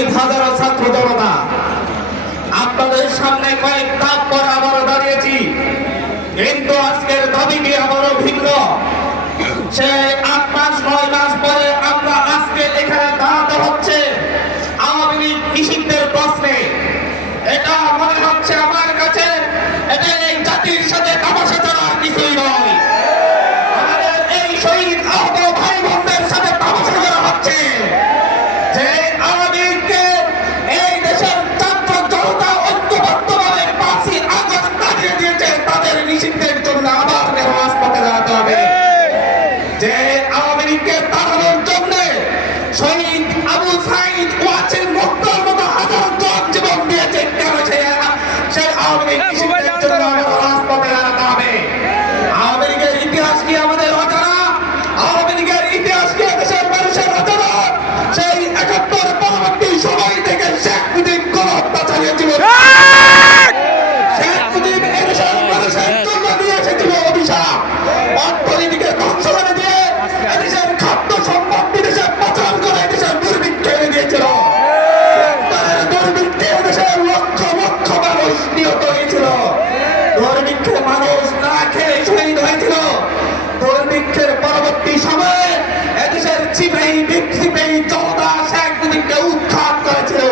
উপস্থিত হাজারো ছাত্র জনতা, আপনাদের সামনে কয়েক ধাপ পরে আবারও দাঁড়িয়েছি, কিন্তু আজকের দাবিটি আবারও ভিন্ন। সে 8 মাস 9 মাস পরে আমরা আজকে এখানে দাঁড়াতে হচ্ছে আওয়ামী লীগ নিষিদ্ধের প্রশ্নে। এটা মনে হচ্ছে আমার কাছে এটা এই জাতির সাথে তামাশা ছাড়া আর কিছুই নয়। আমাদের এই শহীদ আহত ভাই বোনদের সাথে তামাশা করা হচ্ছে যে আওয়ামী লীগকে এই দেশের ছাত্র জনতা ঐক্যবদ্ধভাবে 5ই আগস্ট দাঁড়িয়ে দিয়েছে, তাদের নিষিদ্ধের জন্য আবার রাজপথে দাঁড়াতে হবে। যে আওয়ামী লীগকে তাড়ানোর জন্য শহীদ আবু সাঈদ ওয়াসিম মুক্তার মতো হাজার জন জীবন দিয়েছে, কেন সেই আওয়ামী লীগ নিষিদ্ধের জন্য রাজপথে দাঁড়াতে হবে। আওয়ামী লীগের ইতিহাস কি আমাদের অজানা? আওয়ামী লীগের ইতিহাস কি দেশের মানুষের অজানা? সেই ৭১ পরবর্তী সময় থেকে শেখ মুজিব গণহত্যা চালিয়েছিল। শেখ মুজিব এদেশের মানুষের জন্য নিয়ে এসেছিল অভিশাপ। অর্থনীতিকে ধ্বংস করে দিয়ে এদেশের খাদ্য সম্পদ বিদেশে পাচার করে এদেশের দুর্ভিক্ষে এনে দিয়েছিল। দুর্ভিক্ষে এদেশের লক্ষ লক্ষ মানুষ নিহত হয়েছিল। দুর্ভিক্ষে মানুষ না খেয়ে শহীদ হয়েছিল। দুর্ভিক্ষের পরবর্তী সময়ে এদেশের চিপাহী বিক্ষিপাহী জনতা শেখ মুজিবকে উৎখাত করেছিল।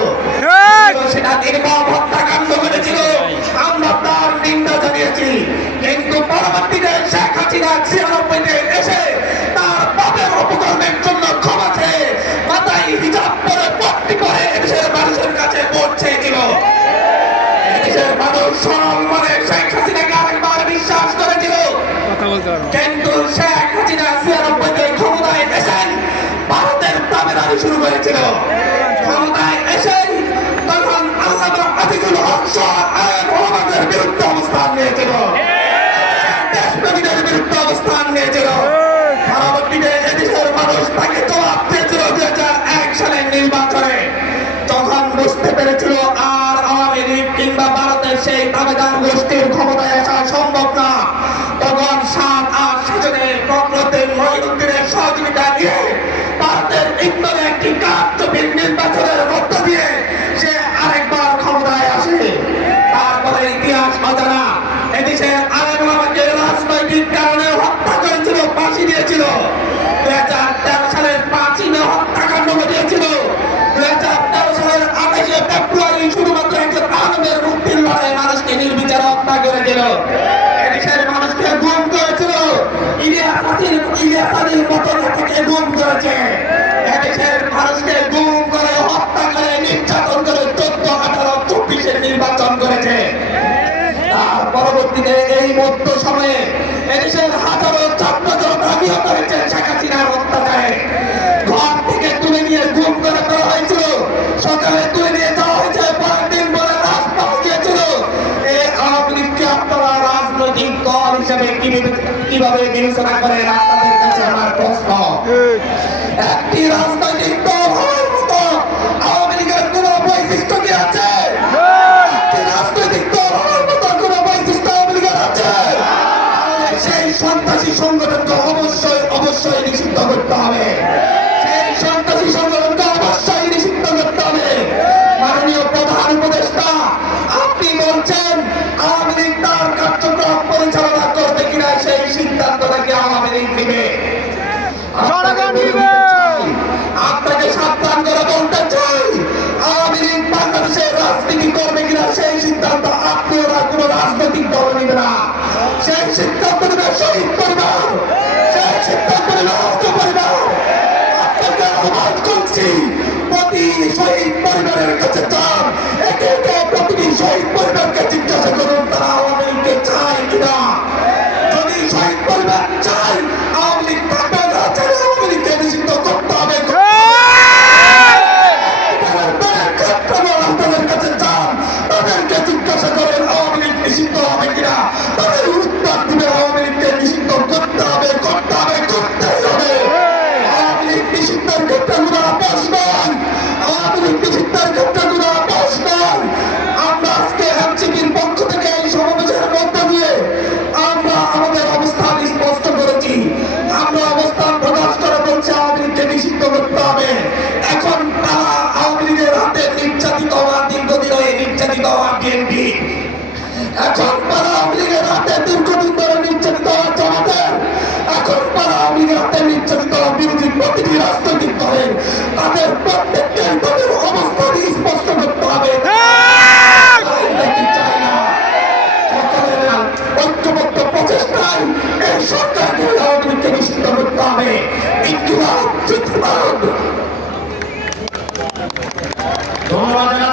সেটা নির্মম হত্যাকাণ্ড করেছিল, আমরা তার নিন্দা জানিয়েছি। কিন্তু পরবর্তীতে শেখ হাসিনা ৯৬-তে এসে তার পাপের অপকর্মের জন্য ক্ষমা চেয়ে মাথায় হিজাব পরে পট্টি পরে এদেশের মানুষের কাছে ভোট চেয়েছিল। এদেশের মানুষ সরল মনে শেখ হাসিনাকে আরেকবার বিশ্বাস করেছিল। কিন্তু শেখ হাসিনা ৯৬-তে ক্ষমতায় এসে ভারতের দাবিদারি শুরু করেছিল। ক্ষমতায় এসে তখন আল্লামা আজিজুল হক সহ আইন ওলামাদের বিরুদ্ধে অবস্থান নিয়েছিল, দেশপ্রেমীদের বিরুদ্ধে অবস্থান নিয়েছিল। পরবর্তীতে এদেশের মানুষ তাকে জবাব দিয়েছিল ২০০১ সালের নির্বাচনে, তখন বুঝতে পেরেছিল আর আওয়ামী লীগ কিংবা ভারতের সেই দাবিদার গোষ্ঠীর ক্ষমতায় আসা সম্ভব না। তখন ৭-৮ সেজনের ফখরুদ্দিন মঈনুদ্দিনের সহযোগিতা নিয়ে ভারতের ইন্দোরে একটি কারচুপির নির্বাচনের মধ্য দিয়ে সে আরেকবার ক্ষমতায় আসে। তারপরে ইতিহাস অজানা। এদেশের আলেম ওলামাকে রাজনৈতিক কারণে হত্যা করেছিল, ফাঁসি দিয়েছিল। ২০১৩ সালের ৫ই মে হত্যাকাণ্ড ঘটিয়েছিল। ২০১৩ সালের ২৮শে ফেব্রুয়ারি শুধুমাত্র একজন আলেমের মুক্তির লড়াই মানুষকে নির্বিচারে হত্যা করে দিল। এদেশের মানুষকে গুম করেছিল, ইলিয়াস আলীর মতো নেতাকে গুম করেছে। এদেশের মানুষকে গুম করে হত্যা করে নির্যাতন করে ১৪, ১৮, ২৪-এর নির্বাচন করেছে। তার পরবর্তীতে এই মধ্য সময়ে এদেশের হাজারো ছাত্র জনতা নিহত হয়েছে শেখ হাসিনার অত্যাচারে। ঘর থেকে তুলে নিয়ে গুম করে ফেলা হয়েছিল, সকালে তুলে নিয়ে যাওয়া হয়েছে, পরের দিন পরে লাশ পাওয়া গিয়েছিল। এই আওয়ামী লীগকে আপনারা রাজনৈতিক দল হিসেবে কিভাবে বিবেচনা করেন? আপনাদের কাছে আমার প্রশ্ন। একটি রাজনৈতিক দল হওয়ার মতো আওয়ামী লীগের কোন বৈশিষ্ট্য কি আছে? একটি রাজনৈতিক দল হওয়ার মতো কোন বৈশিষ্ট্য আওয়ামী লীগের আছে? সেই সন্ত্রাসী সংগঠনকে অবশ্যই অবশ্যই নিষিদ্ধ করতে হবে। সেই সন্ত্রাসী সংগঠনকে অবশ্যই নিষিদ্ধ করতে হবে। মাননীয় প্রধান উপদেষ্টা, আপনি বলছেন আওয়ামী লীগ তার কার্যক্রম পরিচালনা করবে কিনা সেই সিদ্ধান্তটাকে আওয়ামী লীগ নিবে। আপনাকে সাবধান করে বলতে চাই, আওয়ামী লীগ বাংলাদেশের রাজনীতি করবে কিনা সেই সিদ্ধান্ত আপনি ওরা কোন রাজনৈতিক দল নিবে না। সেই সিদ্ধান্ত নেবে শহীদ পরিবার, সেই সিদ্ধান্ত নেবে অর্থ পরিবার। আপনাকে আহ্বান করছি, প্রতি শহীদ পরিবারের কাছে যান, একে একে প্রতিটি শহীদ পরিবারকে জিজ্ঞাসা করুন তারা আওয়ামী লীগকে চায় কিনা। যদি শহীদ পরিবার চায় আওয়ামী লীগ থাকবে না, চাইলে আওয়ামী লীগকে নিষিদ্ধ করতে হবে। আপনাদের কাছে যান, তাদেরকে জিজ্ঞাসা করেন আওয়ামী লীগ নিষিদ্ধ হবে কিনা। তাদের উত্তর দিবে আওয়ামী লীগকে নিষিদ্ধ করতে হবে, করতে হবে, করতেই হবে। আওয়ামী লীগ নিষিদ্ধের ক্ষেত্রে কোনো আপোষ নয়, আওয়ামী লীগ নিষিদ্ধের ক্ষেত্রে কোনো আপোষ নয়। আমরা আজকে এনসিপির পক্ষ থেকে এই সমাবেশের মধ্য দিয়ে আমরা আমাদের অবস্থান স্পষ্ট করেছি। এখন পাড়া আওয়ামী লীগের হাতে দীর্ঘদিন ধরে নির্যাতিত হওয়া জামাতের, এখন পাড়া আওয়ামী লীগের হাতে নির্যাতিত হওয়া বিরোধী প্রতিটি রাজনৈতিক দলের, তাদের প্রত্যেককে তাদের অবস্থান স্পষ্ট করতে হবে। ঐক্যবদ্ধ প্রচেষ্টায় এই সরকারকে আওয়ামী লীগকে নিশ্চিত করতে হবে। ইনকিলাব জিন্দাবাদ। ধন্যবাদ।